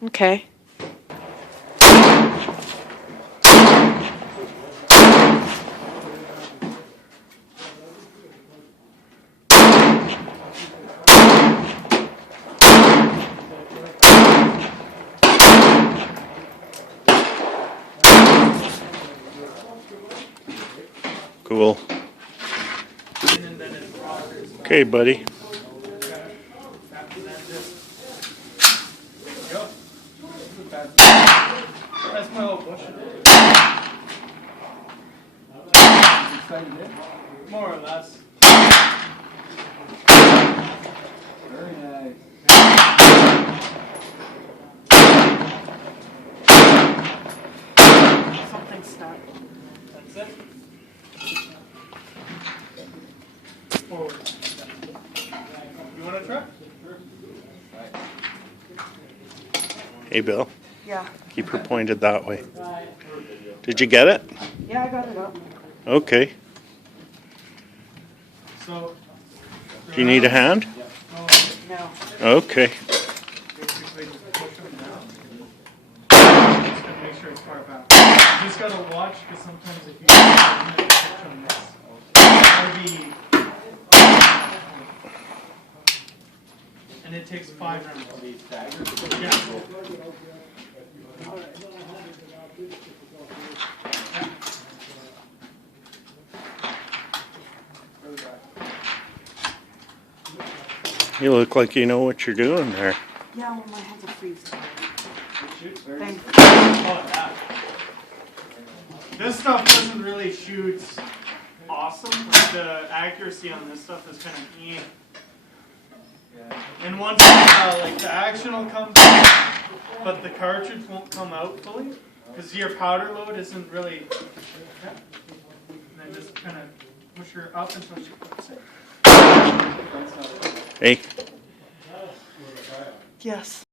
Okay. Cool. Okay, buddy. That's my little bush. More or less. Very nice. Something stuck. That's it. Forward. You want to try? Hey, Bill. Yeah. Keep her pointed that way. Did you get it? Yeah, I got it up. Okay. So. Do you need a hand? No. Okay. Basically, just push them down. Just to make sure it's far back. You just gotta watch, because sometimes if you push them this, and it takes 5 rounds. Yeah. You look like you know what you're doing there. Yeah, well, my hands are freezing. Thanks. Oh, yeah. This stuff doesn't really shoot awesome. Like the accuracy on this stuff is kind of neat. And once like the action will come back, but the cartridge won't come out fully because your powder load isn't really. And then just kind of push her up until she puts it. Hey. Yes.